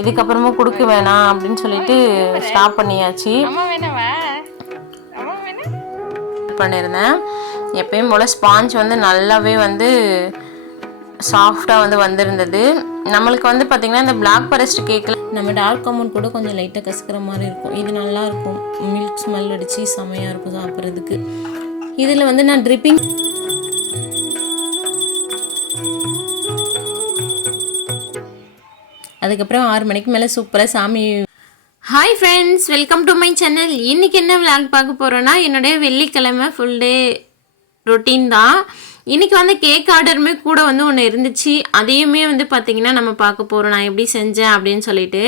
இதுக்கப்புறமா கொடுக்க வேணாம் அப்படின்னு சொல்லிட்டு ஸ்டாப் பண்ணியாச்சு. அம்மா வேணாவா? அம்மா வேணா. பண்ணியிருந்தேன் எப்பயும் போல் ஸ்பாஞ்ச் வந்து நல்லாவே வந்து சாஃப்டாக வந்து வந்திருந்தது. நம்மளுக்கு வந்து பார்த்திங்கன்னா இந்த பிளாக் ஃபாரஸ்ட் கேக்கில் நம்ம டார்க் அமௌண்ட் கூட கொஞ்சம் லைட்டாக கசக்கிற மாதிரி இருக்கும். இது நல்லா இருக்கும். மில்க் ஸ்மெல் அடித்து செமையாக இருக்கும் சாப்பிட்றதுக்கு. இதில் வந்து நான் ட்ரிப்பிங் அதுக்கப்புறம் ஆறு மணிக்கு மேலே சூப்பராக சாமி hi friends welcome to my channel இன்றைக்கி என்ன விளாக் பார்க்க போகிறோன்னா என்னுடைய வெள்ளிக்கிழமை ஃபுல் டே ரொட்டீன் தான். இன்றைக்கி வந்து கேக் ஆர்டருமே கூட வந்து ஒன்று இருந்துச்சு. அதையுமே வந்து பார்த்திங்கன்னா நம்ம பார்க்க போகிறோம் நான் எப்படி செஞ்சேன் அப்படின்னு சொல்லிட்டு.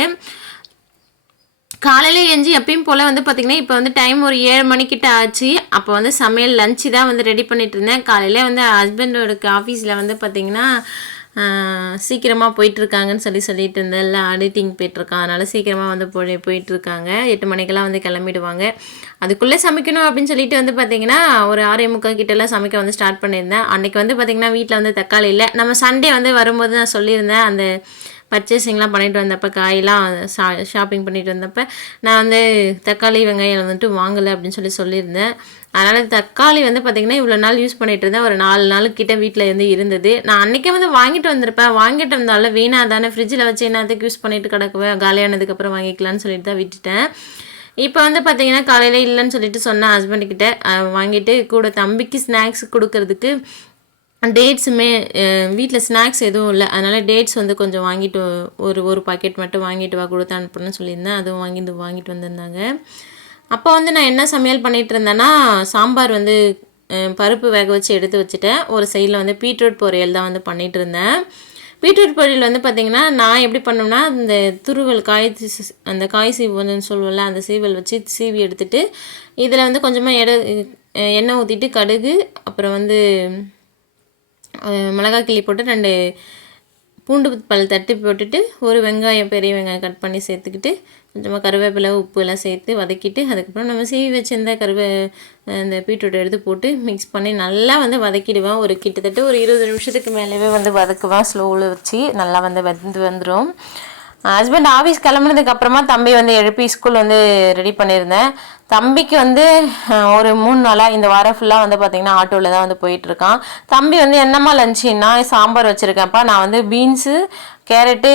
காலையில் எழுஞ்சி எப்பயும் போல் வந்து பார்த்திங்கன்னா இப்போ வந்து டைம் ஒரு ஏழு மணிக்கிட்ட ஆச்சு. அப்போ வந்து சமையல் லஞ்சு தான் வந்து ரெடி பண்ணிட்டு இருந்தேன். காலையில் வந்து ஹஸ்பண்டோட ஆஃபீஸில் வந்து பார்த்திங்கன்னா சீக்கிரமாக போயிட்டுருக்காங்கன்னு சொல்லி சொல்லிட்டு இருந்தேன் இல்லை ஆடிட்டிங் போயிட்டுருக்கான். அதனால் சீக்கிரமாக வந்து போய் போயிட்டுருக்காங்க. எட்டு மணிக்கெல்லாம் வந்து கிளம்பிடுவாங்க. அதுக்குள்ளே சமைக்கணும் அப்படின்னு சொல்லிட்டு வந்து பார்த்திங்கன்னா ஒரு ஆறே முக்கால் கிட்டலாம் சமைக்க வந்து ஸ்டார்ட் பண்ணியிருந்தேன். அன்றைக்கி வந்து பார்த்திங்கன்னா வீட்டில் வந்து தக்காளி இல்லை. நம்ம சண்டே வந்து வரும்போது நான் சொல்லியிருந்தேன் அந்த பர்ச்சேசிங்லாம் பண்ணிட்டு வந்தப்போ காயெல்லாம் ஷா ஷாப்பிங் பண்ணிட்டு வந்தப்போ நான் வந்து தக்காளி வெங்காயம் வந்துட்டு வாங்கலை அப்படின்னு சொல்லி சொல்லியிருந்தேன். அதனால் தக்காளி வந்து பார்த்திங்கன்னா இவ்வளோ நாள் யூஸ் பண்ணிகிட்டு இருந்தேன். ஒரு நாலு நாள் கிட்ட வீட்டில் இருந்து இருந்தது. நான் அன்றைக்கே வந்து வாங்கிட்டு வந்திருப்பேன். வாங்கிட்டு வந்தாலும் வீணாக தானே. ஃப்ரிட்ஜில் வச்சு என்னத்துக்கு யூஸ் பண்ணிட்டு கிடக்குவேன் காலியானதுக்கப்புறம் வாங்கிக்கலாம்னு சொல்லிட்டு தான் விட்டுட்டேன். இப்போ வந்து பார்த்தீங்கன்னா காலையில் இல்லைன்னு சொல்லிட்டு சொன்னேன் ஹஸ்பண்டுக்கிட்ட வாங்கிட்டு கூட தம்பிக்கு ஸ்நாக்ஸ் கொடுக்கறதுக்கு டேட்ஸுமே வீட்டில் ஸ்நாக்ஸ் எதுவும் இல்லை. அதனால் டேட்ஸ் வந்து கொஞ்சம் வாங்கிட்டு ஒரு ஒரு பாக்கெட் மட்டும் வாங்கிட்டு வா கொடுத்து அனுப்புன்னு சொல்லியிருந்தேன். அதுவும் வாங்கி வாங்கிட்டு வந்திருந்தாங்க. அப்போ வந்து நான் என்ன சமையல் பண்ணிகிட்டு இருந்தேன்னா சாம்பார் வந்து பருப்பு வேக வச்சு எடுத்து வச்சுட்டேன். ஒரு சைடில் வந்து பீட்ரூட் பொரியல் தான் வந்து பண்ணிகிட்டு இருந்தேன் பீட்ரூட் பொரியல் வந்து பார்த்திங்கன்னா நான் எப்படி பண்ணோம்னா இந்த துருவல் காய் அந்த காய் சீவுன்னு சொல்லுவோம்ல அந்த சீவல் வச்சு சீவி எடுத்துட்டு இதில் வந்து கொஞ்சமாக எடை எண்ணெய் ஊற்றிட்டு கடுகு அப்புறம் வந்து மிளகாய் கிள்ளி போட்டு ரெண்டு பூண்டு பல் தட்டி போட்டுட்டு ஒரு வெங்காயம் பெரிய வெங்காயம் கட் பண்ணி சேர்த்துக்கிட்டு கொஞ்சமாக கருவேப்பிலை உப்பு எல்லாம் சேர்த்து வதக்கிட்டு அதுக்கப்புறம் நம்ம சீவி வச்சிருந்த கருவே இந்த பீட்ரூட் எடுத்து போட்டு மிக்ஸ் பண்ணி நல்லா வந்து வதக்கிடுவேன். ஒரு கிட்டத்தட்ட ஒரு இருபது நிமிஷத்துக்கு மேலேவே வந்து வதக்குவேன். ஸ்லோவில் வச்சு நல்லா வந்து வெந்து வந்துடும் ஹஸ்பண்ட் ஆஃபீஸ் கிளம்புனதுக்கு அப்புறமா தம்பி வந்து எழுப்பி ஸ்கூல் வந்து ரெடி பண்ணியிருந்தேன். தம்பிக்கு வந்து ஒரு மூணு நாளாக இந்த வாரம் ஃபுல்லாக வந்து பார்த்திங்கன்னா ஆட்டோவில் தான் வந்து போயிட்டுருக்கான் தம்பி வந்து என்னம்மா லஞ்சுன்னா சாம்பார் வச்சுருக்கேன்ப்பா. நான் வந்து பீன்ஸு கேரட்டு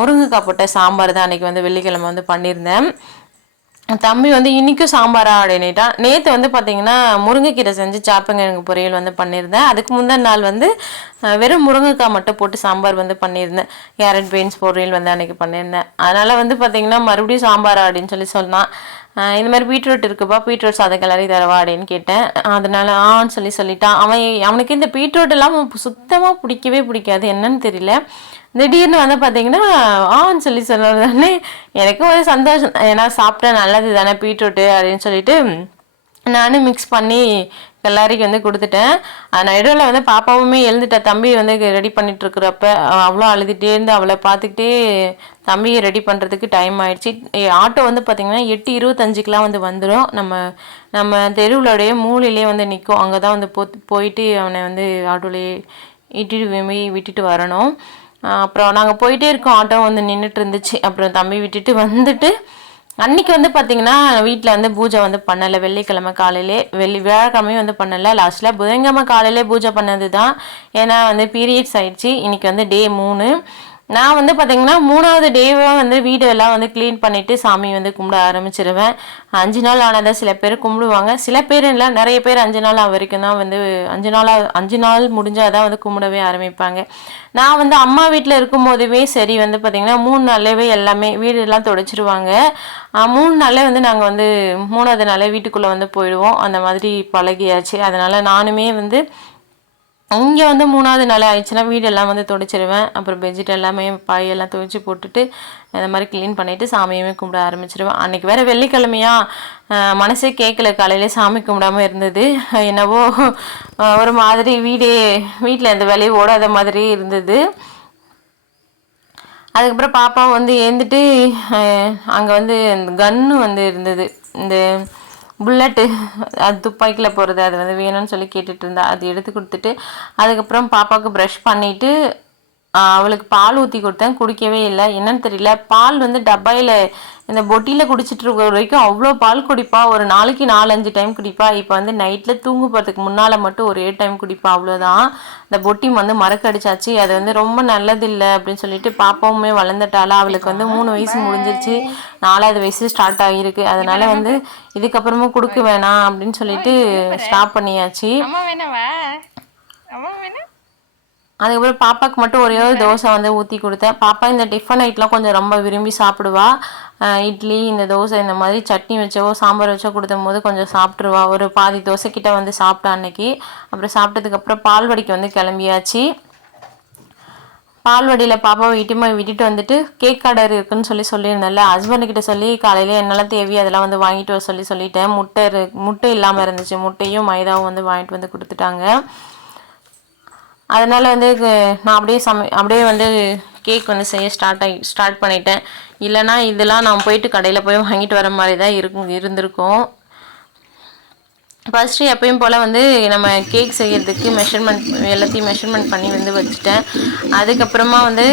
முருங்கைக்காய் போட்ட சாம்பார் தான் அன்றைக்கி வந்து வெள்ளிக்கிழமை வந்து பண்ணியிருந்தேன். தம்பி வந்து இன்றைக்கும் சாம்பாரா அப்படின்னுட்டான் நேற்று வந்து பார்த்தீங்கன்னா முருங்கைக்கீரை செஞ்சு சாப்பங்கிழங்கு பொரியல் வந்து பண்ணியிருந்தேன். அதுக்கு முந்தின நாள் வந்து வெறும் முருங்கைக்காய் மட்டும் போட்டு சாம்பார் வந்து பண்ணியிருந்தேன். கேரட் பீன்ஸ் பொரியல் வந்து அன்றைக்கி பண்ணியிருந்தேன். அதனால் வந்து பார்த்தீங்கன்னா மறுபடியும் சாம்பாரா அப்படின்னு சொல்லி சொன்னான். இந்த மாதிரி பீட்ரூட் இருக்குப்பா பீட்ரூட் சாதம் கிளறி தரவா அப்படின்னு கேட்டேன். அதனால ஆன்னு சொல்லி சொல்லிட்டான். அவன் அவனுக்கு இந்த பீட்ரூட் எல்லாம் சுத்தமாக பிடிக்கவே பிடிக்காது. என்னன்னு தெரியல. திடீர்னு வந்து பார்த்தீங்கன்னா ஆன்னு சொல்லி சொன்னதானே எனக்கும் ஒரு சந்தோஷம். ஏன்னா சாப்பிட்டா நல்லது தானே பீட்ரூட்டு அப்படின்னு சொல்லிட்டு நானும் மிக்ஸ் பண்ணி எல்லாருக்கும் வந்து கொடுத்துட்டேன். நான் இடையில வந்து பாப்பாவுமே எழுந்துட்டா தம்பி வந்து ரெடி பண்ணிட்டு இருக்கிறப்ப அவ்வளோ அழுதுகிட்டே இருந்து அவளை பார்த்துக்கிட்டே தம்பியை ரெடி பண்ணுறதுக்கு டைம் ஆயிடுச்சு. ஆட்டோ வந்து பார்த்திங்கன்னா எட்டு இருபத்தஞ்சுக்கெலாம் வந்து வந்துடும் நம்ம நம்ம தெருவுலோடைய மூலையிலே வந்து நிற்கும் அங்கே தான் வந்து போ போயிட்டு அவனை வந்து ஆட்டோலேயே இட்டிட்டு போய் விட்டுட்டு வரணும். அப்புறம் நாங்கள் போயிட்டே இருக்கோம். ஆட்டோ வந்து நின்றுட்டு இருந்துச்சு அப்புறம் தம்பி விட்டுட்டு வந்துட்டு அன்னைக்கு வந்து பார்த்தீங்கன்னா வீட்டில் வந்து பூஜை வந்து பண்ணலை. வெள்ளிக்கிழமை காலையிலே வெள்ளி வியாழக்கிழமையும் வந்து பண்ணலை. லாஸ்ட்டில் புதன்கிழமை காலையிலே பூஜை பண்ணது தான் ஏன்னா வந்து பீரியட்ஸ் ஆயிடுச்சு. இன்னைக்கு வந்து டே மூணு. நான் வந்து பார்த்தீங்கன்னா மூணாவது டேவாக வந்து வீடு எல்லாம் வந்து க்ளீன் பண்ணிவிட்டு சாமி வந்து கும்பிட ஆரம்பிச்சிருவேன். அஞ்சு நாள் ஆனதை சில பேர் கும்பிடுவாங்க. சில பேர் இல்லை நிறைய பேர் அஞ்சு நாள் வரைக்கும் தான் வந்து அஞ்சு நாளாக அஞ்சு நாள் முடிஞ்சால் தான் வந்து கும்பிடவே ஆரம்பிப்பாங்க. நான் வந்து அம்மா வீட்டில் இருக்கும் போதுவே சரி வந்து பார்த்திங்கன்னா மூணு நாள்லேயே எல்லாமே வீடெல்லாம் தொடச்சிருவாங்க. மூணு நாளே வந்து நாங்கள் வந்து மூணாவது நாளே வீட்டுக்குள்ளே வந்து போயிடுவோம். அந்த மாதிரி பழகியாச்சு. அதனால் நானுமே வந்து இங்கே வந்து மூணாவது நாள் ஆயிடுச்சுன்னா வீடெல்லாம் வந்து துடைச்சிருவேன். அப்புறம் பெட்ஷீட் எல்லாமே பாயெல்லாம் துவைச்சி போட்டுட்டு இந்த மாதிரி க்ளீன் பண்ணிவிட்டு சாமியுமே கும்பிட ஆரம்பிச்சிருவேன். அன்றைக்கி வேறு வெள்ளிக்கிழமையா மனசே கேட்கல காலையிலே சாமி கும்பிடாம இருந்தது. என்னவோ ஒரு மாதிரி வீடே வீட்டில் எந்த வேலையும் ஓடாத மாதிரி இருந்தது. அதுக்கப்புறம் பாப்பா வந்து ஏந்துட்டு அங்கே வந்து கன்று வந்து இருந்தது. இந்த புல்லட்டு அது துப்பாக்கியில் போகிறது அது வந்து வேணும்னு சொல்லி கேட்டுட்டு இருந்தா அது எடுத்து கொடுத்துட்டு அதுக்கப்புறம் பாப்பாவுக்கு ப்ரஷ் பண்ணிவிட்டு அவளுக்கு பால் ஊற்றி கொடுத்தேன். குடிக்கவே இல்லை. என்னன்னு தெரியல. பால் வந்து டப்பாயில் இந்த பொட்டியில் குடிச்சிட்டு இருக்க வரைக்கும் அவ்வளோ பால் குடிப்பா. ஒரு நாளைக்கு நாலஞ்சு டைம் குடிப்பா. இப்போ வந்து நைட்டில் தூங்க போகிறதுக்கு முன்னால் மட்டும் ஒரே டைம் குடிப்பா. அவ்வளோதான் இந்த பொட்டி வந்து மறக்கடிச்சாச்சு அது வந்து ரொம்ப நல்லதில்லை அப்படின்னு சொல்லிட்டு பாப்பாவுமே வளர்ந்துட்டாளா. அவளுக்கு வந்து மூணு வயசு முடிஞ்சிருச்சு. நாலாவது வயசு ஸ்டார்ட் ஆகியிருக்கு. அதனால வந்து இதுக்கப்புறமா கொடுக்க வேணாம் அப்படின்னு சொல்லிட்டு ஸ்டாப் பண்ணியாச்சு அம்மா வேணாவா அம்மா வேணா அதுக்கப்புறம் பாப்பாக்கு மட்டும் ஒரே ஒரு தோசை வந்து ஊற்றி கொடுத்தேன். பாப்பா இந்த டிஃபன் ஐட்லாம் கொஞ்சம் ரொம்ப விரும்பி சாப்பிடுவா. இட்லி இந்த தோசை இந்த மாதிரி சட்னி வச்சோ சாம்பார் வச்சோ கொடுத்தும் போது கொஞ்சம் சாப்பிட்ருவா ஒரு பாதி தோசை கிட்ட வந்து சாப்பிட்டா அன்னைக்கு. அப்புறம் சாப்பிட்டதுக்கப்புறம் பால்வடிக்கு வந்து கிளம்பியாச்சு. பால்வடியில் பாப்பாவை வீட்டுமா விட்டுட்டு வந்துட்டு கேக் ஆர்டர் இருக்குன்னு சொல்லி சொல்லியிருந்தேன்ல. ஹஸ்பண்ட் கிட்ட சொல்லி காலையில் என்னெல்லாம் தேவையோ அதெல்லாம் வந்து வாங்கிட்டு வர சொல்லி சொல்லிட்டேன். முட்டை இரு முட்டை இல்லாமல் இருந்துச்சு. முட்டையும் மைதாவும் வந்து வாங்கிட்டு வந்து கொடுத்துட்டாங்க. அதனால் வந்து நான் அப்படியே சமை அப்படியே வந்து கேக் வந்து செய்ய ஸ்டார்ட் ஆகி ஸ்டார்ட் பண்ணிட்டேன். இல்லைன்னா இதெல்லாம் நான் போயிட்டு கடையில் போய் வாங்கிட்டு வர மாதிரி தான் இருக்கும் இருந்திருக்கும். ஃபஸ்ட்டு எப்பயும் போல் வந்து நம்ம கேக் செய்கிறதுக்கு மெஷர்மெண்ட் எல்லாத்தையும் மெஷர்மெண்ட் பண்ணி வந்து வச்சுட்டேன். அதுக்கப்புறமா வந்து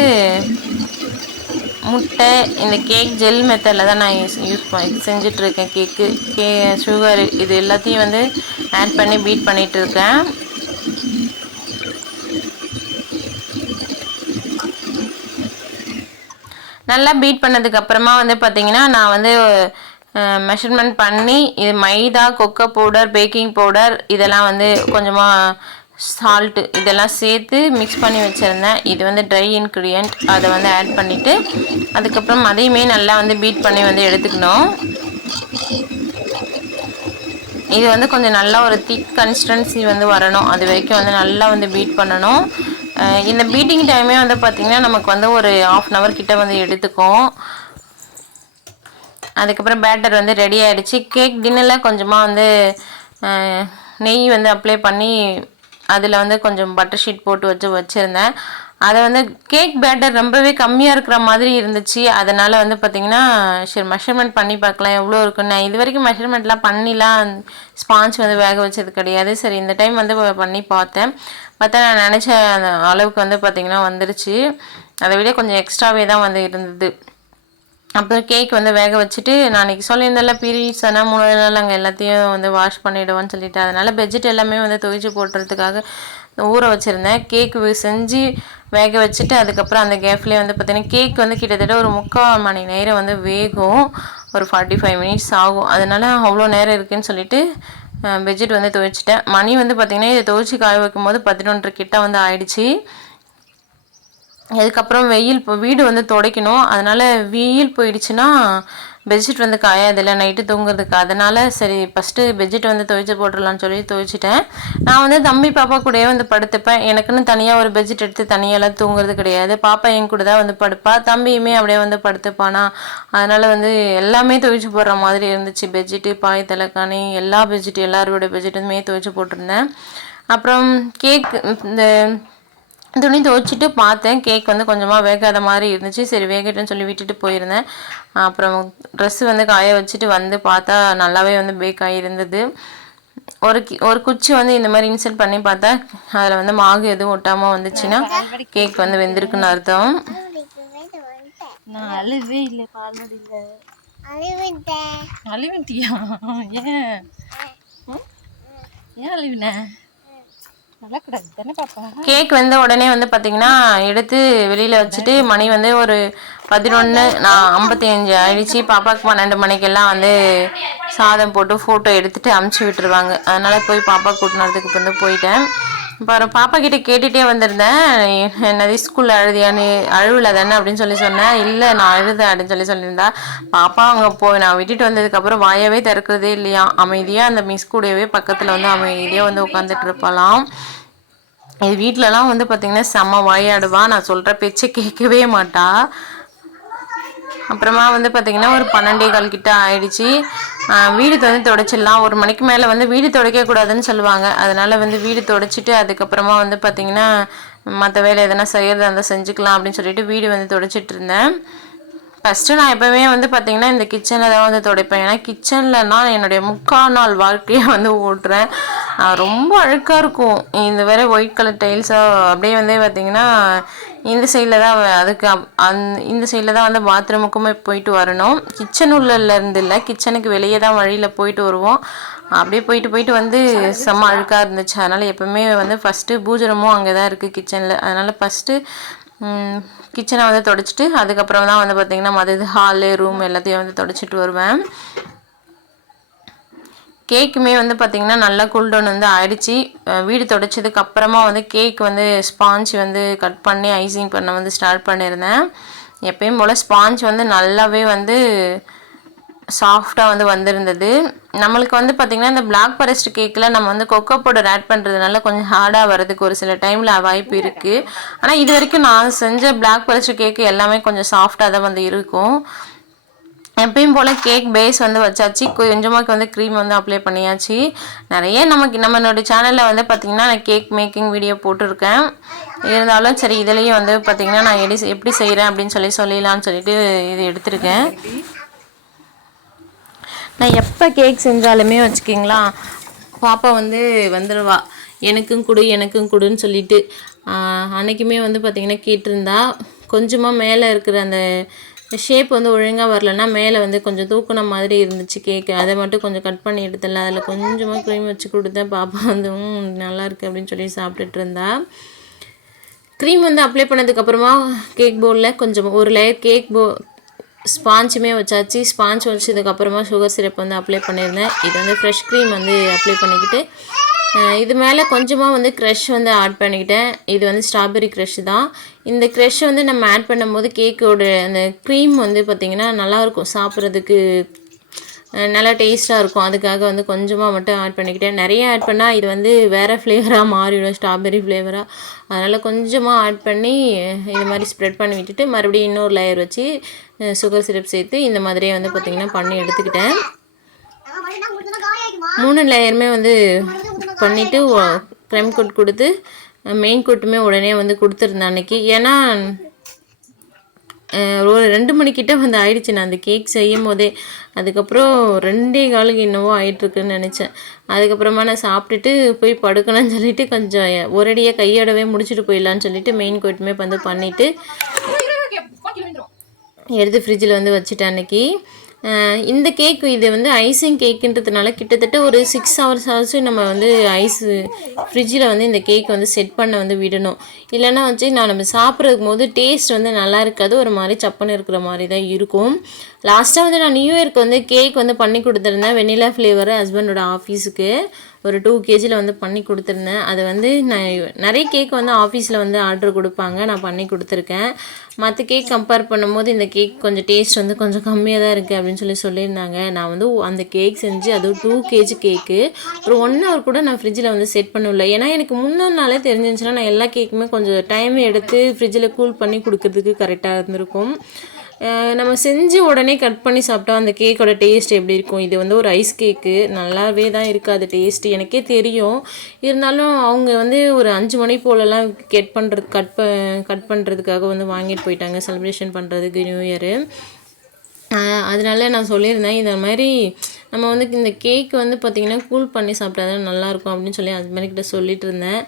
முட்டை இந்த கேக் ஜெல் மெத்தடில் தான் நான் யூஸ் யூஸ் பண்ணி செஞ்சிட்ருக்கேன் கேக்கு கே சுகர் இது எல்லாத்தையும் வந்து ஆட் பண்ணி பீட் பண்ணிகிட்ருக்கேன் நல்லா பீட் பண்ணதுக்கப்புறமா வந்து பார்த்தீங்கன்னா நான் வந்து மெஷர்மெண்ட் பண்ணி இது maida cocoa powder baking powder இதெல்லாம் வந்து கொஞ்சமாக சால்ட்டு இதெல்லாம் சேர்த்து மிக்ஸ் பண்ணி வச்சுருந்தேன். இது வந்து ட்ரை இன்க்ரீடியன்ட் அதை வந்து ஆட் பண்ணிவிட்டு அதுக்கப்புறம் அதையுமே நல்லா வந்து பீட் பண்ணி வந்து எடுத்துக்கணும். இது வந்து கொஞ்சம் நல்லா ஒரு திக் கன்சிஸ்டன்சி வந்து வரணும். அது வரைக்கும் வந்து நல்லா வந்து பீட் பண்ணணும். இந்த பீட்டிங் டைமே வந்து பார்த்திங்கன்னா நமக்கு வந்து ஒரு ஆஃப் அன் ஹவர் கிட்டே வந்து எடுத்துக்கும். அதுக்கப்புறம் பேட்டர் வந்து ரெடி ஆகிடுச்சு கேக் டின்னரில் கொஞ்சமாக வந்து நெய் வந்து அப்ளை பண்ணி அதில் வந்து கொஞ்சம் பட்டர் ஷீட் போட்டு வச்சு வச்சுருந்தேன். அதை வந்து கேக் பேட்டர் ரொம்பவே கம்மியாக இருக்கிற மாதிரி இருந்துச்சு. அதனால் வந்து பார்த்திங்கன்னா சரி மெஷர்மெண்ட் பண்ணி பார்க்கலாம். எவ்வளோ இருக்குன்னு. நான் இது வரைக்கும் மெஷர்மெண்ட்லாம் பண்ணிலாம் ஸ்பாஞ்ச் வந்து வேக வச்சது கிடையாது. சரி இந்த டைம் வந்து பண்ணி பார்த்தேன். பார்த்தா நான் நினச்ச அந்த அளவுக்கு வந்து பார்த்திங்கன்னா வந்துருச்சு. அதை விட கொஞ்சம் எக்ஸ்ட்ராவே தான் வந்து இருந்தது. அப்புறம் கேக் வந்து வேக வச்சுட்டு நான் அன்றைக்கி சொல்லியிருந்தேன்ல பீரியட்ஸ் ஆனால் மூணு நாள் நாங்கள் எல்லாத்தையும் வந்து வாஷ் பண்ணிவிடுவோன்னு சொல்லிட்டு. அதனால் பெட்ஜெட் எல்லாமே வந்து துவைச்சி போட்டுறதுக்காக ஊற வச்சுருந்தேன். கேக்கு செஞ்சு வேக வச்சுட்டு அதுக்கப்புறம் அந்த கேப்லேயே வந்து பார்த்தீங்கன்னா கேக் வந்து கிட்டத்தட்ட ஒரு முக்கால் மணி நேரம் வந்து வேகும். ஒரு ஃபார்ட்டி ஃபைவ் மினிட்ஸ் ஆகும். அதனால் அவ்வளோ நேரம் இருக்குதுன்னு சொல்லிட்டு பெட்ஜெட் வந்து துவைச்சிட்டேன். மணி வந்து பார்த்திங்கன்னா இதை துவைச்சி காய வைக்கும் போது பதினொன்று கிட்ட வந்து ஆயிடுச்சு. அதுக்கப்புறம் வெயில் இப்போ வீடு வந்து துடைக்கணும். அதனால் வெயில் போயிடுச்சுன்னா பெட்ஷீட் வந்து காயாதில்ல நைட்டு தூங்குறதுக்கு. அதனால் சரி ஃபஸ்ட்டு பெட்ஷீட் வந்து துவைச்சு போட்டுடலான்னு சொல்லி துவைச்சிட்டேன். நான் வந்து தம்பி பாப்பா கூடயே வந்து படுத்துப்பேன். எனக்குன்னு தனியாக ஒரு பெட்ஷீட் எடுத்து தனியாலாம் தூங்குறது கிடையாது. பாப்பா என் கூட தான் வந்து படுப்பா. தம்பியுமே அப்படியே வந்து படுத்துப்பானா. அதனால் வந்து எல்லாமே துவைச்சு போடுற மாதிரி இருந்துச்சு. பெட்ஷீட்டு பாய் தலைக்காணி எல்லா பெட்ஷீட்டு எல்லாரோட பெட்ஷீட்டுமே துவைச்சு போட்டிருந்தேன். அப்புறம் கேக் இந்த துணி துவைச்சிட்டு பார்த்தேன். கேக் வந்து கொஞ்சமாக வேகாத மாதிரி இருந்துச்சு. சரி வேகட்டும்னு சொல்லி விட்டுட்டு போயிருந்தேன். அப்புறம் ட்ரெஸ்ஸு வந்து காய வச்சுட்டு வந்து பார்த்தா நல்லாவே வந்து பேக் ஆகியிருந்தது ஒரு ஒரு குச்சி வந்து இந்த மாதிரி இன்சர்ட் பண்ணி பார்த்தா அதில் வந்து மாவு எதுவும் ஒட்டாமல் வந்துச்சுன்னா கேக் வந்து வெந்திருக்குன்னு அர்த்தம். நான் அழுவே இல்லை பால்வடியில் அழுவிட்டியா? ஏன்? ஏன் அழுவின நல்லா கூடாது தானே பாப்பா கேக் வெந்த உடனே வந்து பார்த்தீங்கன்னா எடுத்து வெளியில் வச்சுட்டு மணி வந்து ஒரு பதினொன்று நான் ஐம்பத்தி அஞ்சு ஆயிடுச்சு. பாப்பாவுக்கு பன்னெண்டு மணிக்கெல்லாம் வந்து சாதம் போட்டு ஃபோட்டோ எடுத்துட்டு அமுச்சு விட்டுருவாங்க. அதனால் போய் பாப்பா கூட்டினதுக்கு வந்து போயிட்டேன். அப்புறம் பாப்பா கிட்ட கேட்டுகிட்டே வந்திருந்தேன். என்னது ஸ்கூலில் அழுதியான்னு அழுவில் தானே அப்படின்னு சொல்லி சொன்னேன். இல்லை நான் அழுதேன் அப்படின்னு சொல்லி சொல்லியிருந்தா. பாப்பா அங்கே போய் நான் விட்டுட்டு வந்ததுக்கப்புறம் வாயவே திறக்கிறதே இல்லையா? அமைதியாக அந்த மிஸ் கூடவே பக்கத்தில் வந்து அமைதியாக வந்து உட்காந்துட்டு இருப்பலாம் இது வீட்டிலலாம் வந்து பார்த்திங்கன்னா செம்ம வாயாடுவா. நான் சொல்கிற பேச்சை கேட்கவே மாட்டா. அப்புறமா வந்து பார்த்திங்கன்னா ஒரு பன்னெண்டே கால் கிட்ட ஆயிடுச்சு. வீடு வந்து துடைச்சிடலாம். ஒரு மணிக்கு மேலே வந்து வீடு துடைக்கக்கூடாதுன்னு சொல்லுவாங்க. அதனால் வந்து வீடு துடைச்சிட்டு அதுக்கப்புறமா வந்து பார்த்திங்கன்னா மற்ற வேலை எதனா செய்கிறதா இருந்தால் செஞ்சுக்கலாம் அப்படின்னு சொல்லிட்டு வீடு வந்து துடைச்சிட்டு இருந்தேன். ஃபஸ்ட்டு நான் எப்போவுமே வந்து பார்த்திங்கன்னா இந்த கிச்சனில் தான் வந்து துடைப்பேன். ஏன்னா கிச்சன்லன்னா என்னுடைய முக்கால் நாள் வாழ்க்கையை வந்து ஓட்டுறேன். ரொம்ப அழுக்காக இருக்கும். இந்த வேறு ஒயிட் கலர் டைல்ஸாக அப்படியே வந்து பார்த்திங்கன்னா இந்த சைடில் தான் அதுக்கு அப்- அந் இந்த சைடில் தான் வந்து பாத்ரூமுக்குமே போயிட்டு வரணும். கிச்சன் உள்ளேருந்து இல்லை கிச்சனுக்கு வெளியே தான் வழியில் போயிட்டு வருவோம். அப்படியே போயிட்டு போயிட்டு வந்து செம்ம அழுக்காக இருந்துச்சு. அதனால் எப்போவுமே வந்து ஃபஸ்ட்டு பூஜரமும் அங்கே தான் இருக்குது கிச்சனில் அதனால் ஃபஸ்ட்டு கிச்சனை வந்து தொடச்சிட்டு அதுக்கப்புறம் தான் வந்து பார்த்திங்கன்னா மற்றது ஹாலு ரூம் எல்லாத்தையும் வந்து தொடச்சிட்டு வருவேன். கேக்குமே வந்து பார்த்திங்கன்னா நல்லா கூல்டவுன் வந்து ஆயிடுச்சு. வீடு தொடச்சதுக்கு அப்புறமா வந்து கேக் வந்து ஸ்பாஞ்ச் வந்து கட் பண்ணி ஐசிங் பண்ண வந்து ஸ்டார்ட் பண்ணியிருந்தேன் எப்பயும் போல் ஸ்பாஞ்ச் வந்து நல்லாவே வந்து சாஃப்டாக வந்து வந்திருந்தது. நம்மளுக்கு வந்து பார்த்திங்கன்னா இந்த பிளாக் ஃபாரஸ்ட் கேக்கில் நம்ம வந்து கொக்கோ பவுடர் ஆட் பண்ணுறதுனால கொஞ்சம் ஹார்டாக வரதுக்கு ஒரு சில டைமில் வாய்ப்பு இருக்குது ஆனால் இது வரைக்கும் நான் செஞ்ச பிளாக் ஃபாரஸ்ட் கேக்கு எல்லாமே கொஞ்சம் சாஃப்டாக தான் வந்து இருக்கும். எப்பயும் போல் கேக் பேஸ் வந்து வச்சாச்சு. கொஞ்சமாக வந்து க்ரீம் வந்து அப்ளை பண்ணியாச்சு. நிறைய நமக்கு நம்மளோட சேனலில் வந்து பார்த்திங்கன்னா நான் கேக் மேக்கிங் வீடியோ போட்டிருக்கேன். இருந்தாலும் சரி இதுலேயும் வந்து பார்த்திங்கன்னா நான் எடி எப்படி செய்கிறேன் அப்படின்னு சொல்லி சொல்லிடலான்னு சொல்லிட்டு இது எடுத்திருக்கேன். நான் எப்போ கேக் செஞ்சாலுமே வச்சுக்கிங்களா பாப்பா வந்து வந்துடுவா எனக்கும் கொடு எனக்கும் கொடுன்னு சொல்லிட்டு அன்றைக்குமே வந்து பார்த்திங்கன்னா கேட்டிருந்தா கொஞ்சமாக மேலே இருக்கிற அந்த ஷேப் வந்து ஒழுங்காக வரலன்னா மேலே வந்து கொஞ்சம் தூக்குன மாதிரி இருந்துச்சு கேக்கு அதை மட்டும் கொஞ்சம் கட் பண்ணி எடுத்துடல அதில் கொஞ்சமாக க்ரீம் வச்சு கொடுத்தேன் பாப்பா வந்து நல்லாயிருக்கு நல்லா அப்படின்னு சொல்லி சாப்பிட்டுட்டு இருந்தா. க்ரீம் வந்து அப்ளை பண்ணதுக்கப்புறமா கேக் போர்டில் கொஞ்சம் ஒரு லேயர் கேக் போ ஸ்பாஞ்சுமே வச்சாச்சு. ஸ்பாஞ்ச் வச்சதுக்கப்புறமா சுகர் சிரப் வந்து அப்ளை பண்ணியிருந்தேன். இது வந்து ஃப்ரெஷ் க்ரீம் வந்து அப்ளை பண்ணிக்கிட்டு இது மேலே கொஞ்சமாக வந்து க்ரஷ் வந்து ஆட் பண்ணிக்கிட்டேன். இது வந்து ஸ்ட்ராபெரி க்ரஷ் தான். இந்த க்ரஷ் வந்து நம்ம ஆட் பண்ணும்போது கேக்கோட அந்த க்ரீம் வந்து பார்த்திங்கன்னா நல்லாயிருக்கும் சாப்பிட்றதுக்கு. நல்லா டேஸ்ட்டாக இருக்கும். அதுக்காக வந்து கொஞ்சமாக மட்டும் ஆட் பண்ணிக்கிட்டேன். நிறைய ஆட் பண்ணால் இது வந்து வேறு ஃப்ளேவராக மாறிடும் ஸ்ட்ராபெரி ஃப்ளேவராக அதனால் கொஞ்சமாக ஆட் பண்ணி இது மாதிரி ஸ்ப்ரெட் பண்ணி விட்டுட்டு மறுபடியும் இன்னொரு லேயர் வச்சு சுகர் சிரப் சேர்த்து இந்த மாதிரியே வந்து பார்த்திங்கன்னா பண்ணி எடுத்துக்கிட்டேன். மூணு லேயருமே வந்து பண்ணிவிட்டு க்ரெம் கோட் கொடுத்து மெயின் கோட்டுமே உடனே வந்து கொடுத்துருந்தேன் அன்னைக்கு. ஏன்னா ஒரு ரெண்டு மணிக்கிட்ட வந்து ஆயிடுச்சு நான் அந்த கேக் செய்யும் போதே. அதுக்கப்புறம் ரெண்டே காலுக்கு என்னவோ ஆயிட்டுருக்குன்னு நினச்சேன். அதுக்கப்புறமா நான் சாப்பிட்டுட்டு போய் படுக்கணும்னு சொல்லிட்டு கொஞ்சம் ஒரடியாக கையோடவே முடிச்சுட்டு போயிடலான்னு சொல்லிட்டு மெயின் கோட்டுமே வந்து பண்ணிவிட்டு எடுத்து ஃப்ரிட்ஜில் வந்து வச்சுட்டேன் அன்னைக்கு. இந்த கேக் இது வந்து ஐசிங் கேக்குன்றதுனால கிட்டத்தட்ட ஒரு சிக்ஸ் ஹவர்ஸ் ஹவர்ஸும் நம்ம வந்து ஐஸ் ஃப்ரிட்ஜில் வந்து இந்த கேக் வந்து செட் பண்ண வந்து விடணும். இல்லைன்னா வச்சு நான் நம்ம சாப்பிட்றதுக்கு போது டேஸ்ட் வந்து நல்லா இருக்காது. ஒரு மாதிரி சப்பன் இருக்கிற மாதிரி தான் இருக்கும். லாஸ்ட்டாக வந்து நான் நியூ இயர்க்கு வந்து கேக் வந்து பண்ணி கொடுத்துருந்தேன். வெண்ணிலா ஃப்ளேவர் ஹஸ்பண்டோட ஆஃபீஸுக்கு ஒரு டூ கேஜியில் வந்து பண்ணி கொடுத்துருந்தேன். அது வந்து நான் நிறைய கேக் வந்து ஆஃபீஸில் வந்து ஆர்டர் கொடுப்பாங்க. நான் பண்ணி கொடுத்துருக்கேன். மற்ற கேக் கம்பேர் பண்ணும்போது இந்த கேக் கொஞ்சம் டேஸ்ட் வந்து கொஞ்சம் கம்மியாக தான் இருக்குது அப்படின்னு சொல்லி சொல்லியிருந்தாங்க. நான் வந்து அந்த கேக் செஞ்சு அதுவும் டூ கேஜி கேக்கு ஒரு ஒன் ஹவர் கூட நான் ஃப்ரிட்ஜில் வந்து செட் பண்ணல. ஏன்னா எனக்கு முன்னொரு நாளே தெரிஞ்சிருந்துச்சுன்னா நான் எல்லா கேக்குமே கொஞ்சம் டைம் எடுத்து ஃப்ரிட்ஜில் கூல் பண்ணி கொடுக்கறதுக்கு கரெக்டாக இருந்திருக்கும். நம்ம செஞ்சு உடனே கட் பண்ணி சாப்பிட்டா அந்த கேக்கோட டேஸ்ட் எப்படி இருக்கும்? இது வந்து ஒரு ஐஸ் கேக்கு நல்லாவே தான் இருக்காது டேஸ்ட் எனக்கே தெரியும். இருந்தாலும் அவங்க வந்து ஒரு அஞ்சு மணி போலலாம் கட் பண்ணுறது கட் ப கட் பண்ணுறதுக்காக வந்து வாங்கிட்டு போயிட்டாங்க. செலிப்ரேஷன் பண்ணுறதுக்கு நியூ இயரு அதனால நான் சொல்லியிருந்தேன் இந்த மாதிரி நம்ம வந்து இந்த கேக் வந்து பார்த்திங்கன்னா கூல் பண்ணி சாப்பிட்டா தான் நல்லாயிருக்கும் அப்படின்னு சொல்லி அது மாதிரி கிட்ட சொல்லிட்டு இருந்தேன்.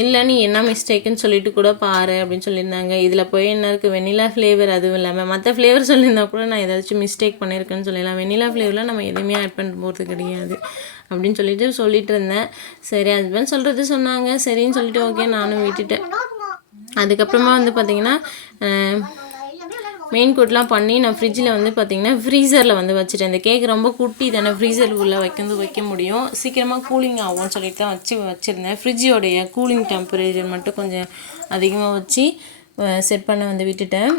இல்லை நீ என்ன மிஸ்டேக்குன்னு சொல்லிட்டு கூட பாரு அப்படின்னு சொல்லியிருந்தாங்க. இதில் போய் என்ன இருக்குது வெனிலா ஃப்ளேவர் அதுவும் இல்லாமல் மற்ற ஃப்ளேவர் சொல்லியிருந்தா கூட நான் ஏதாச்சும் மிஸ்டேக் பண்ணியிருக்கேன்னு சொல்லலாம். வெனிலா ஃப்ளேவரில் நம்ம எதுவுமே ஆட் பண்ண போகிறது கிடையாது அப்படின்னு சொல்லிட்டு சொல்லிட்டு இருந்தேன். சரி ஹஸ்பண்ட் சொல்கிறது சொன்னாங்க. சரின்னு சொல்லிட்டு ஓகே நானும் விட்டுட்டேன். அதுக்கப்புறமா வந்து பார்த்திங்கன்னா மெயின் கோட்லாம் பண்ணி நான் ஃப்ரிட்ஜில் வந்து பார்த்தீங்கன்னா ஃப்ரீசரில் வந்து வச்சுட்டேன். இந்த கேக் ரொம்ப குட்டி தானே ஃப்ரீசர் உள்ளே வைக்கிறது வைக்க முடியும். சீக்கிரமாக கூலிங் ஆகும்னு சொல்லிட்டு தான் வச்சு வச்சுருந்தேன். ஃப்ரிட்ஜோடைய கூலிங் டெம்பரேச்சர் மட்டும் கொஞ்சம் அதிகமாக வச்சு செட் பண்ண வந்து விட்டுட்டேன்.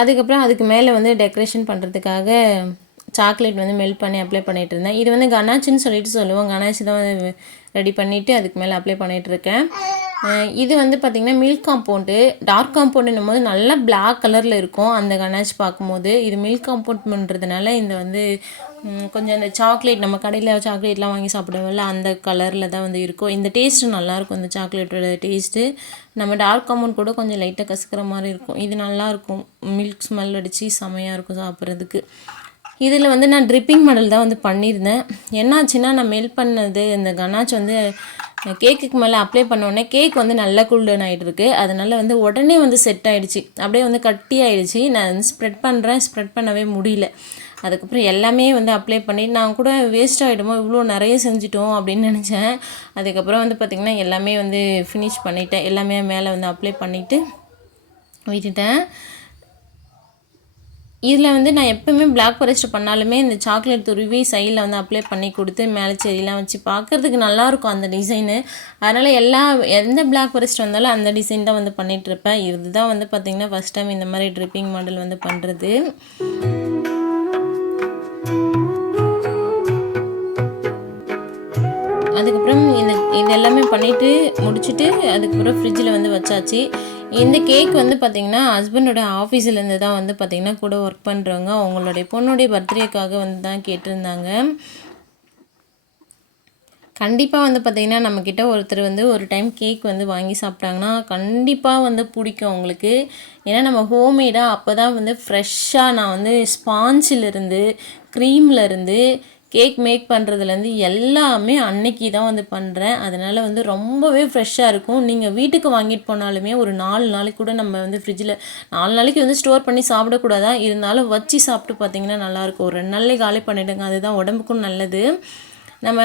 அதுக்கப்புறம் அதுக்கு மேலே வந்து டெக்கரேஷன் பண்ணுறதுக்காக சாக்லேட் வந்து மெல்ட் பண்ணி அப்ளை பண்ணிகிட்டு இருந்தேன். இது வந்து கனாச்சின்னு சொல்லிட்டு சொல்லுவோம். கனாச்சி தான் வந்து ரெடி பண்ணிவிட்டு அதுக்கு மேலே அப்ளை பண்ணிகிட்ருக்கேன் இருக்கேன். இது வந்து பார்த்திங்கன்னா மில்க் காம்பவுண்டு டார்க் காம்பவுண்டுன்னும் போது நல்லா பிளாக் கலரில் இருக்கும். அந்த கனாச் பார்க்கும்போது இது மில்க் காம்பவுண்ட்ன்றதுனால இந்த வந்து கொஞ்சம் அந்த சாக்லேட் நம்ம கடையில் சாக்லேட்லாம் வாங்கி சாப்பிடுவோம்ல அந்த கலரில் தான் வந்து இருக்கும். இந்த டேஸ்ட்டு நல்லாயிருக்கும் இந்த சாக்லேட்டோட டேஸ்ட்டு நம்ம டார்க் காம்பவுண்ட் கூட கொஞ்சம் லைட்டாக கசக்கிற மாதிரி இருக்கும். இது நல்லாயிருக்கும் மில்க் ஸ்மெல் அடித்து செமையாக இருக்கும் சாப்பிட்றதுக்கு. இதில் வந்து நான் ட்ரிப்பிங் மாடல் தான் வந்து பண்ணியிருந்தேன். என்னாச்சுன்னா நான் மெல்ட் பண்ணது இந்த கனாச் வந்து கேக்குக்கு மேலே அப்ளை பண்ணோடனே கேக் வந்து நல்லா கூல்டன் ஆகிட்டு இருக்கு வந்து உடனே வந்து செட் ஆகிடுச்சு அப்படியே வந்து கட்டி ஆகிடுச்சி நான் வந்து ஸ்ப்ரெட் பண்ணுறேன் ஸ்ப்ரெட் பண்ணவே முடியல. அதுக்கப்புறம் எல்லாமே வந்து அப்ளை பண்ணி நான் கூட வேஸ்ட் ஆகிடுமோ இவ்வளோ நிறைய செஞ்சிட்டோம் அப்படின்னு நினச்சேன். அதுக்கப்புறம் வந்து பார்த்திங்கன்னா எல்லாமே வந்து ஃபினிஷ் பண்ணிட்டேன். எல்லாமே மேலே வந்து அப்ளை பண்ணிவிட்டு விட்டுட்டேன். இதில் வந்து நான் எப்போவுமே பிளாக் ஃபாரஸ்ட் பண்ணாலுமே இந்த சாக்லேட் துருவி சைடில் வந்து அப்ளை பண்ணி கொடுத்து மேலே செடியெலாம் வச்சு பார்க்குறதுக்கு நல்லாயிருக்கும் அந்த டிசைனு அதனால் எல்லா எந்த பிளாக் ஃபாரஸ்ட் வந்தாலும் அந்த டிசைன் தான் வந்து பண்ணிகிட்ருப்பேன் இதுதான் வந்து பார்த்திங்கன்னா ஃபஸ்ட் டைம் இந்த மாதிரி ட்ரிப்பிங் மாடல் வந்து பண்ணுறது அதுக்கப்புறம் இந்த இது எல்லாமே பண்ணிவிட்டு முடிச்சுட்டு அதுக்கப்புறம் ஃப்ரிட்ஜில் வந்து வச்சாச்சு. இந்த கேக் வந்து பார்த்திங்கன்னா ஹஸ்பண்டோட ஆஃபீஸ்லேருந்து தான் வந்து பார்த்திங்கன்னா கூட ஒர்க் பண்ணுறவங்க அவங்களுடைய பொண்ணுடைய பர்த்டேக்காக வந்து தான் கேட்டிருந்தாங்க. கண்டிப்பாக வந்து பார்த்திங்கன்னா நம்மக்கிட்ட ஒருத்தர் வந்து ஒரு டைம் கேக் வந்து வாங்கி சாப்பிட்டாங்கன்னா கண்டிப்பாக வந்து பிடிக்கும் அவங்களுக்கு. ஏன்னா நம்ம ஹோம்மேடாக அப்போ தான் வந்து ஃப்ரெஷ்ஷாக நான் வந்து ஸ்பாஞ்சிலிருந்து க்ரீம்லேருந்து கேக் மேக் பண்ணுறதுலேருந்து எல்லாமே அன்னைக்கு தான் வந்து பண்ணுறேன் அதனால் வந்து ரொம்பவே ஃப்ரெஷ்ஷாக இருக்கும். நீங்கள் வீட்டுக்கு வாங்கிட்டு போனாலுமே ஒரு நாலு நாளைக்கு கூட நம்ம வந்து ஃப்ரிட்ஜில் நாலு நாளைக்கு வந்து ஸ்டோர் பண்ணி சாப்பிடக்கூடாதா? இருந்தாலும் வச்சு சாப்பிட்டு பார்த்தீங்கன்னா நல்லாயிருக்கும். ஒரு ரெண்டு நாளைக்கு காலி பண்ணிவிடுங்க அதுதான் உடம்புக்கும் நல்லது. நம்ம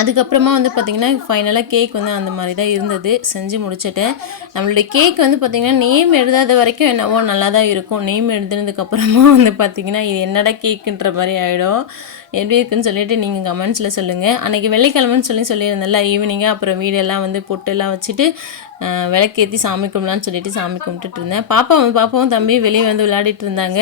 அதுக்கப்புறமா வந்து பார்த்திங்கன்னா ஃபைனலாக கேக் வந்து அந்த மாதிரி தான் இருந்தது. செஞ்சு முடிச்சிட்டேன். நம்மளுடைய கேக் வந்து பார்த்திங்கன்னா நேம் எழுதாத வரைக்கும் என்னவோ நல்லா தான் இருக்கும். நேம் எழுதுனதுக்கப்புறமா வந்து பார்த்திங்கன்னா இது என்னடா கேக்குன்ற மாதிரி ஆகிடும் எப்படி இருக்குன்னு சொல்லிட்டு நீங்கள் கமெண்ட்ஸில் சொல்லுங்கள் அன்றைக்கி வெள்ளிக்கிழமைன்னு சொல்லி சொல்லியிருந்தேன்ல ஈவினிங்காக அப்புறம் வீடெல்லாம் வந்து பொட்டெல்லாம் வச்சுட்டு விளக்கேற்றி சாமி கும்பிடலான்னு சொல்லிட்டு சாமி கும்பிட்டுட்டு இருந்தேன். பாப்பாவும் பாப்பாவும் தம்பி வெளியே வந்து விளையாடிட்டு இருந்தாங்க.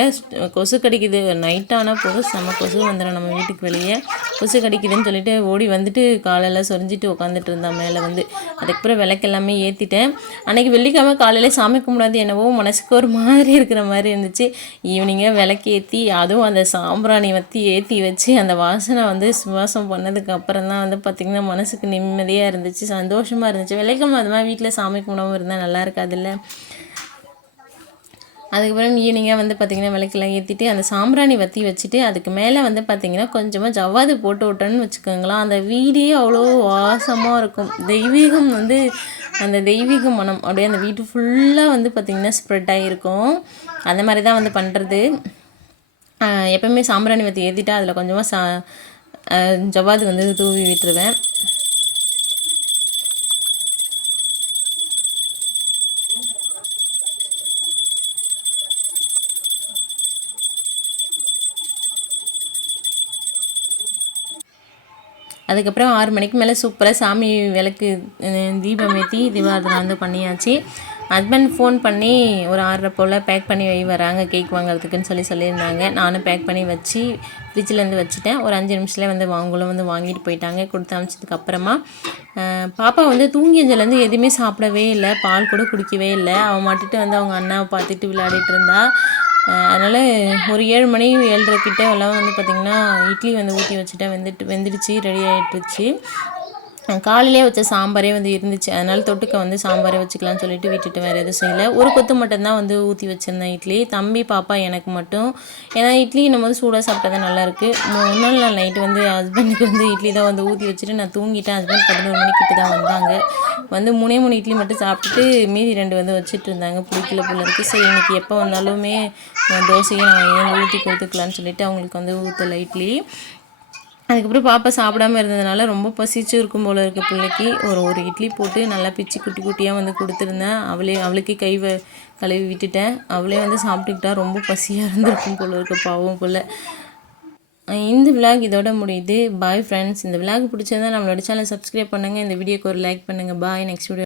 கொசு கடிக்குது. நைட் ஆனால் போதும். செம்ம கொசு வந்துடும் நம்ம வீட்டுக்கு வெளியே. கொசு கடிக்குதுன்னு சொல்லிட்டு ஓடி வந்துட்டு காலையில் சொரிஞ்சிட்டு உட்காந்துட்டு இருந்தான் மேலே வந்து. அதுக்கப்புறம் விளக்கு எல்லாமே ஏற்றிட்டேன் அன்றைக்கி வெள்ளிக்கிழமை காலையில் சாமி கும்பிடாது என்னவோ மனசுக்கு ஒரு மாதிரி இருக்கிற மாதிரி இருந்துச்சு. ஈவினிங்காக விளக்கு ஏற்றி அதுவும் அந்த சாம்பிராணி வத்தி ஏற்றி வச்சு அந்த வாசனை வந்து சுவாசம் பண்ணதுக்கு அப்புறம் தான் வந்து பார்த்திங்கன்னா மனசுக்கு நிம்மதியாக இருந்துச்சு சந்தோஷமாக இருந்துச்சு. விளக்கம் அது மாதிரி வீட்டில் சாமி கும்பிடாமல் இருந்தால் நல்லா இருக்காதுல்ல? அதுக்கப்புறம் ஈவினிங்காக வந்து பார்த்திங்கன்னா விளக்கெல்லாம் ஏற்றிட்டு அந்த சாம்பிராணி வத்தி வச்சுட்டு அதுக்கு மேலே வந்து பார்த்திங்கன்னா கொஞ்சமாக ஜவ்வாது போட்டு விட்டோன்னு வச்சுக்கோங்களேன். அந்த வீடே அவ்வளோ வாசமாக இருக்கும். தெய்வீகம் வந்து அந்த தெய்வீக மனம் அப்படியே அந்த வீட்டு ஃபுல்லாக வந்து பார்த்திங்கன்னா ஸ்ப்ரெட் ஆகிருக்கும் அந்த மாதிரி தான் வந்து பண்ணுறது எப்பவுமே சாம்பிராணி வத்தி ஏற்றிட்டு அதில் கொஞ்சமாக சா ஜவ்வாது வந்து தூவி விட்டுருவேன். அதுக்கப்புறம் ஆறு மணிக்கு மேலே சூப்பராக சாமி விளக்கு தீபம் ஏற்றி தீபாரதனை வந்து பண்ணியாச்சு. ஹஸ்பண்ட் ஃபோன் பண்ணி ஒரு ஆறரை போல் பேக் பண்ணி வை வராங்க கேக் வாங்குறதுக்குன்னு சொல்லி சொல்லியிருந்தாங்க. நானும் பேக் பண்ணி வச்சு ஃப்ரிட்ஜிலேருந்து வச்சுட்டேன். ஒரு அஞ்சு நிமிஷத்தில் வந்து அவங்களும் வந்து வாங்கிட்டு போயிட்டாங்க. கொடுத்து அமிச்சதுக்கு அப்புறமா பாப்பா வந்து தூங்கியதுலேருந்து எதுவுமே சாப்பிடவே இல்லை. பால் கூட குடிக்கவே இல்லை. அவன் மாட்டுட்டு வந்து அவங்க அண்ணாவை பார்த்துட்டு விளையாடிட்டு இருந்தா. அதனால் ஒரு ஏழு மணி ஏழரை கிட்ட எல்லாம் வந்து பார்த்திங்கன்னா இட்லி வந்து ஊற்றி வச்சுட்டேன். வெந்துட்டு வெந்துடுச்சு ரெடி ஆகிட்டுருச்சு காலையிலே வச்ச சாம்பாரே வந்து இருந்துச்சு. அதனால் தொட்டுக்க வந்து சாம்பாரே வச்சுக்கலாம்னு சொல்லிட்டு விட்டுட்டு வேறு எதுவும் செய்யலை. ஒரு கொத்து மட்டும்தான் வந்து ஊற்றி வச்சுருந்தேன் இட்லி. தம்பி பாப்பா எனக்கு மட்டும். ஏன்னா இட்லி நம்ம வந்து சூடாக சாப்பிட்டா தான் நல்லாயிருக்கு முன்னாள் நாள் நைட்டு வந்து ஹஸ்பண்டுக்கு வந்து இட்லி தான் வந்து ஊற்றி வச்சுட்டு நான் தூங்கிட்டேன். ஹஸ்பண்ட் பதினோரு மணிக்கிட்ட தான் வந்தாங்க. வந்து மூணே மூணு இட்லி மட்டும் சாப்பிட்டுட்டு மீதி ரெண்டு வந்து வச்சுட்டு இருந்தாங்க. பிடிக்கல போல சரி இன்னைக்கு எப்போ வந்தாலுமே தோசையை நான் ஏன் ஊற்றி கொடுத்துக்கலான்னு சொல்லிட்டு அவங்களுக்கு வந்து ஊற்றலை இட்லி. அதுக்கப்புறம் பாப்பா சாப்பிடாம இருந்ததுனால ரொம்ப பசிச்சு இருக்கும் போல இருக்க பிள்ளைக்கு. ஒரு ஒரு இட்லி போட்டு நல்லா பிச்சு குட்டி குட்டியாக வந்து கொடுத்துருந்தேன். அவளே அவளுக்கே கை வ கழுவி விட்டுட்டேன். அவளே வந்து சாப்பிட்டுக்கிட்டா ரொம்ப பசியாக இருந்திருக்கும் போல இருக்க பாவம் போல். இந்த விளாக் இதோட முடியுது. பாய் ஃப்ரெண்ட்ஸ் இந்த விளாக் பிடிச்சதா நம்மளோட சேனல் சப்ஸ்கிரைப் பண்ணுங்கள் இந்த வீடியோக்கு ஒரு லைக் பண்ணுங்கள் பாய் நெக்ஸ்ட் வீடியோ